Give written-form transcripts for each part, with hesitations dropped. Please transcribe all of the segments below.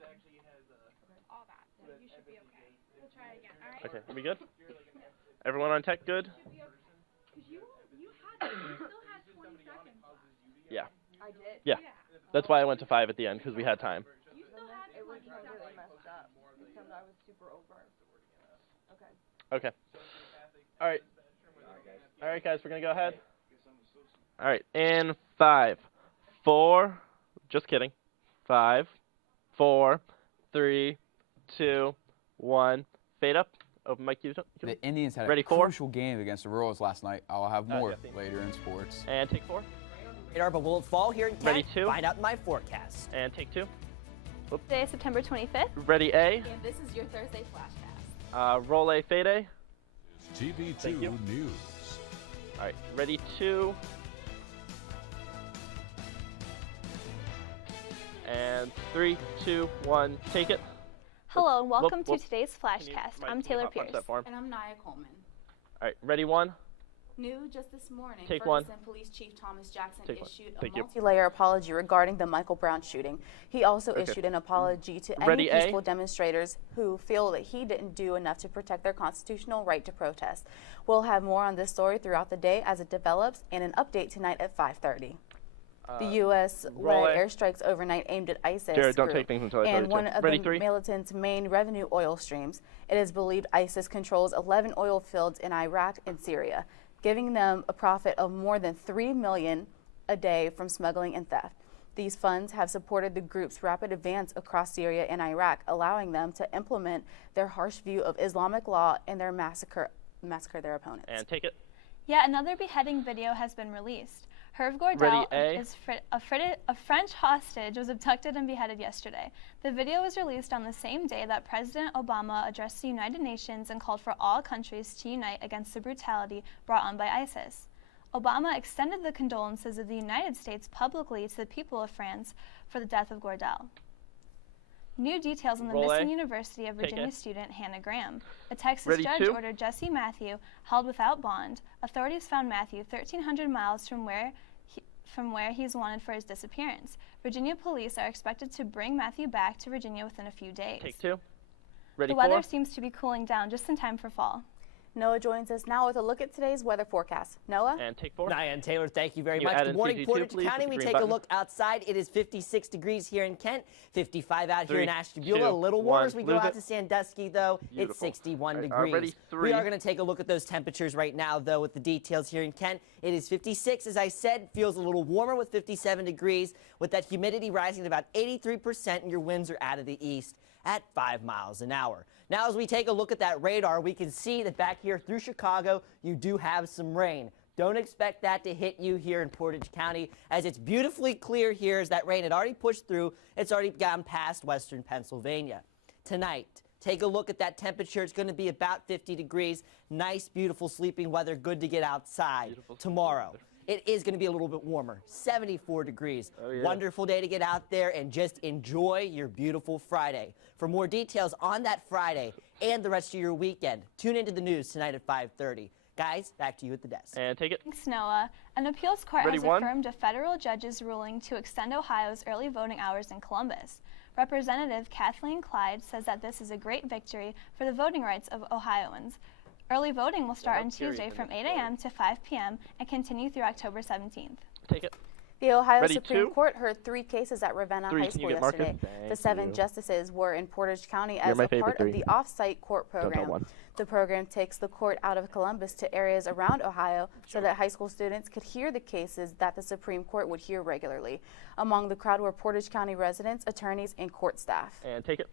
All that. So you should be okay. We'll try again. All right. Okay, are we good? Everyone on tech good? Because you still had 20 seconds left. Yeah. I did. Yeah. That's why I went to 5 at the end, because we had time. You still had It was 20 really seconds. messed up because I was super over. Okay. Okay. All right. All right, guys, we're going to go ahead. All right, in 5, 4, just kidding. 5, 4, 3, 2, 1. Fade up. Open mic. The Indians had Ready, a 4? crucial game against the Royals last night. I'll have more later in sports. And take 4. Radar, but will it fall here in Kent? Ready, 2. Find out in my forecast. And take 2. Today is September 25th. Ready, A. And this is your Thursday Flashcast. Roll A, fade A. TV2 News. All right, ready, 2. And 3, 2, 1, take it. Hello and welcome whoop. to today's Flashcast. I'm Taylor Pierce. And I'm Nia Coleman. All right, ready, 1. New just this morning, Take Ferguson 1. Police Chief Thomas Jackson Take 1. issued Thank a you. Multi-layer apology regarding the Michael Brown shooting. He also issued an apology to any Ready, A? peaceful demonstrators who feel that he didn't do enough to protect their constitutional right to protest. We'll have more on this story throughout the day as it develops, and an update tonight at 5:30. The U.S. roll led A. airstrikes overnight aimed at ISIS Jared, don't group take things until I tell and you one to. of Ready, the 3. militants' main revenue oil streams. It is believed ISIS controls 11 oil fields in Iraq and Syria, giving them a profit of more than $3 million a day from smuggling and theft. These funds have supported the group's rapid advance across Syria and Iraq, allowing them to implement their harsh view of Islamic law and their massacre their opponents. And take it. Yet another beheading video has been released. Hervé Ready, Gordel, A? a French hostage, was abducted and beheaded yesterday. The video was released on the same day that President Obama addressed the United Nations and called for all countries to unite against the brutality brought on by ISIS. Obama extended the condolences of the United States publicly to the people of France for the death of Gordel. New details on the Roll A. missing University of Take Virginia it. student Hannah Graham. A Texas Ready, judge 2. ordered Jesse Matthew held without bond. Authorities found Matthew 1,300 miles from where he's wanted for his disappearance. Virginia police are expected to bring Matthew back to Virginia within a few days. Take 2. Ready, The weather 4. seems to be cooling down just in time for fall. Noah joins us now with a look at today's weather forecast. Noah? And take 4. Nia and Taylor, thank you very You much. add Good in morning, CG2, Portage please, County. with the We green take button. a look outside. It is 56 degrees here in Kent, 55 out here 3, in Ashtabula. 2, A little warmer 1. as we go Lose out it. to Sandusky, though. Beautiful. It's 61 All right, degrees. ready, 3. We are going to take a look at those temperatures right now, though, with the details here in Kent. It is 56, as I said. Feels a little warmer with 57 degrees, with that humidity rising to about 83%, and your winds are out of the east at 5 miles an hour. Now, as we take a look at that radar, we can see that back here through Chicago, you do have some rain. Don't expect that to hit you here in Portage County, as it's beautifully clear here as that rain had already pushed through. It's already gone past western Pennsylvania. Tonight, take a look at that temperature. It's going to be about 50 degrees. Nice, beautiful sleeping weather. Good to get outside. Tomorrow, it is going to be a little bit warmer, 74 degrees. Oh, yeah. Wonderful day to get out there and just enjoy your beautiful Friday. For more details on that Friday and the rest of your weekend, tune into the news tonight at 5:30. Guys, back to you at the desk. And take it. Thanks, Noah. An appeals court Ready, has 1. affirmed a federal judge's ruling to extend Ohio's early voting hours in Columbus. Representative Kathleen Clyde says that this is a great victory for the voting rights of Ohioans. Early voting will start on Tuesday from 8 a.m. to 5 p.m. and continue through October 17th. Take it. The Ohio Ready, Supreme 2. Court heard 3 cases at Ravenna 3, High can you School get marked? yesterday. The Thank 7 you. justices were in Portage County You're as my a favorite part 3. of the off-site court Don't tell program. 1. The program takes the court out of Columbus to areas around Ohio so that high school students could hear the cases that the Supreme Court would hear regularly. Among the crowd were Portage County residents, attorneys, and court staff. And take it.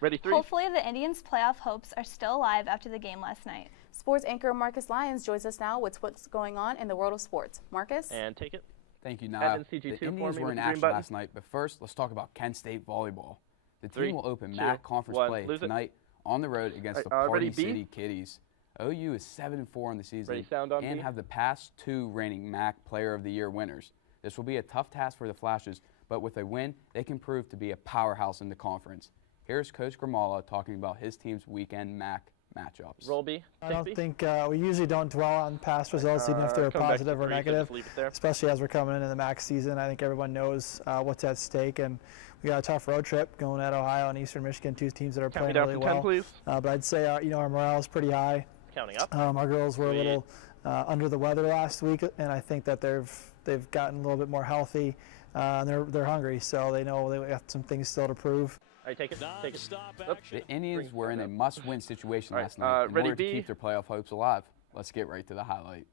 Ready, 3. Hopefully, the Indians' playoff hopes are still alive after the game last night. Sports anchor Marcus Lyons joins us now with what's going on in the world of sports. Marcus? And take it. Thank you, Add Nia. in CG2 The for Indians me were with in the green action button. last night, but first, let's talk about Kent State volleyball. The 3, team will open 2, MAC conference 1. play Lose it. tonight on the road against the ready, Party B? City Kitties. OU is 7-4 in the season Ready, sound on and B? have the past 2 reigning MAC Player of the Year winners. This will be a tough task for the Flashes, but with a win, they can prove to be a powerhouse in the conference. Here's Coach Gramala talking about his team's weekend MAC matchups. Roll B. I Take don't B. think we usually don't dwell on past results, even if they're Come back to positive or 3, so negative. just leave it there. Especially as we're coming into the MAC season, I think everyone knows what's at stake, and we got a tough road trip going at Ohio and Eastern Michigan, 2 teams that are Count me playing down really from 10, well. please. But I'd say our morale is pretty high. Counting up. Our girls were Sweet. a little under the weather last week, and I think that they've gotten a little bit more healthy. And they're hungry, so they know they have some things still to prove. All right, take it. Take it. Oops. The Indians were in a must-win situation All right, last night in ready, order to B? keep their playoff hopes alive. Let's get right to the highlight.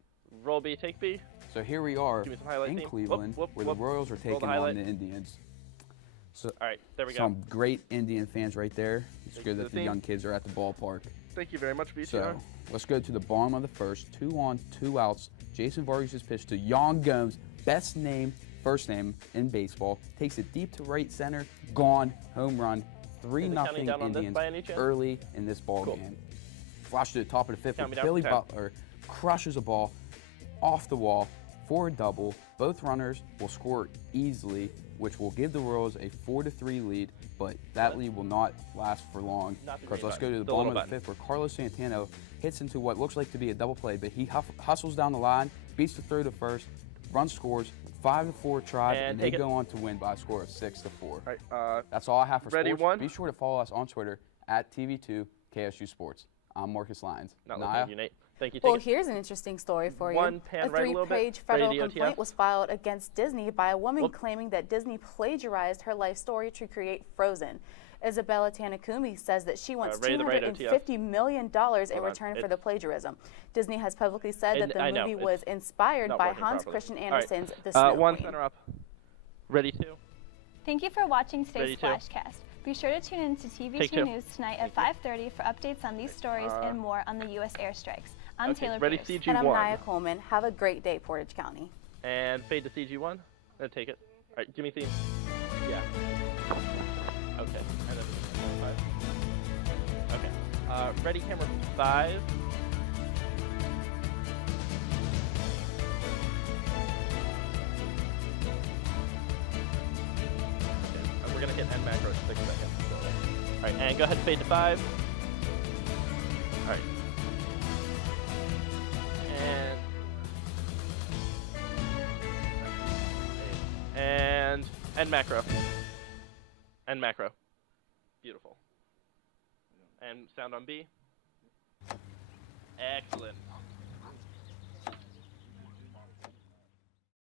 Roll B. Take B. So here we are Give me some highlight in theme. Cleveland, Whoop, where whoop. the Royals are Roll taking the on highlight. the Indians. So All right, there we go. some great Indian fans right there. It's Thank good you for that the the theme. young kids are at the ballpark. Thank you very much, VCR. So let's go to the bottom of the first. 2 on, 2 outs. Jason Vargas' pitch to Jan Gomes, best name, first name in baseball. Takes it deep to right center. Gone. Home run. 3-0 counting down on this Indians by any chance? early in this ball Cool. game. Flash to the top of the 5th Count me with down Billy from 10. Butler crushes a ball off the wall for a double. Both runners will score easily, which will give the Royals a 4-3 lead, but that lead will not last for long. Not the Because green let's go to the button, the bottom of little the 5th where Carlos Santana hits into what looks like to be a double play, but he hustles down the line, beats the throw to first, run scores, 5-4 tries, And and they take it. go on to win by a score of 6-4. All right, That's all I have for ready, sports. one. Be sure to follow us on Twitter at TV2 KSU Sports. I'm Marcus Lyons. not Naya? listening to you, Nate. Thank you. Take Well, it. here's an interesting story for One you. pan A right a little bit. 3-page Ready federal to complaint OTF? was filed against Disney by a woman Whoop. claiming that Disney plagiarized her life story to create Frozen. Isabella Tanakumi says that she wants ready to write $250 million in Hold on, return for it's- the plagiarism. Disney has publicly said And that the I know, movie it's was inspired not by working Hans properly. Christian All right, Andersen's The Snow one Queen. center up. Ready, 2. Thank you for watching today's Ready to. Flashcast. Be sure to tune in to Take TV2 2. News tonight at 5:30 for updates on these stories and more on the U.S. airstrikes. I'm Okay, Taylor ready, Pierce. CG1. And I'm Naya Coleman. Have a great day, Portage County. And fade to CG1. Take it. All right, give me theme. Yeah. Okay. And then 5. Okay. Ready, camera 5. Okay. And we're gonna hit end macro in 6 seconds. All right, and go ahead and fade to 5. All right. And end macro. End macro. Beautiful. And sound on B. Excellent.